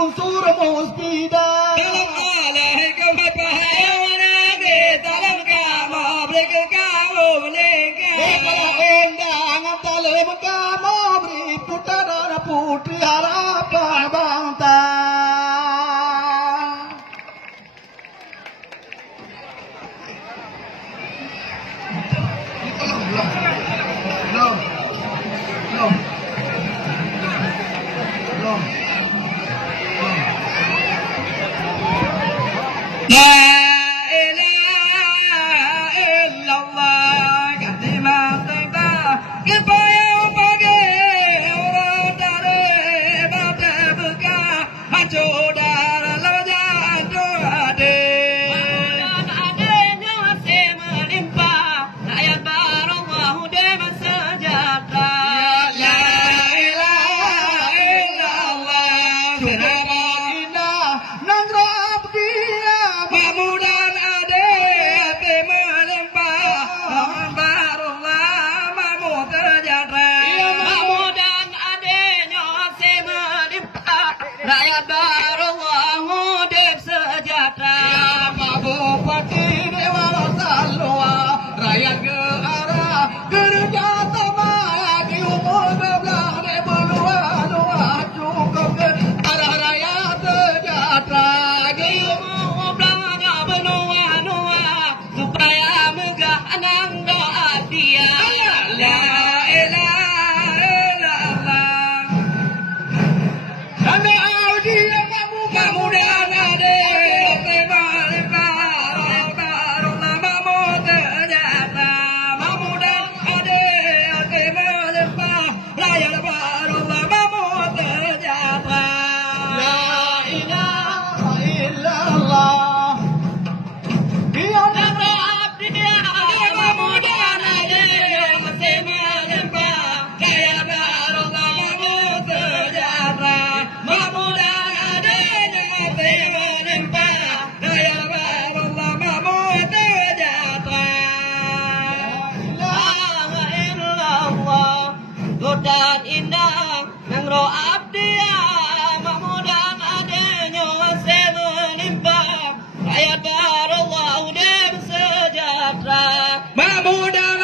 unsur musbida dalam alai kemapahayana di dalam kamu beri kamu meninggal undang dalam kamu beri putara putri harapan bangsa rakyat barullah hidup sejahtera Bupati Dewa Salwa rakyat ke arah kerja sama di umur bebelah de belua cukup ke arah rakyat sejahtera di umur belanya benua supaya megah anang doa dia la ilaha illallah sampai audi kamu dan adik dan indah nang roa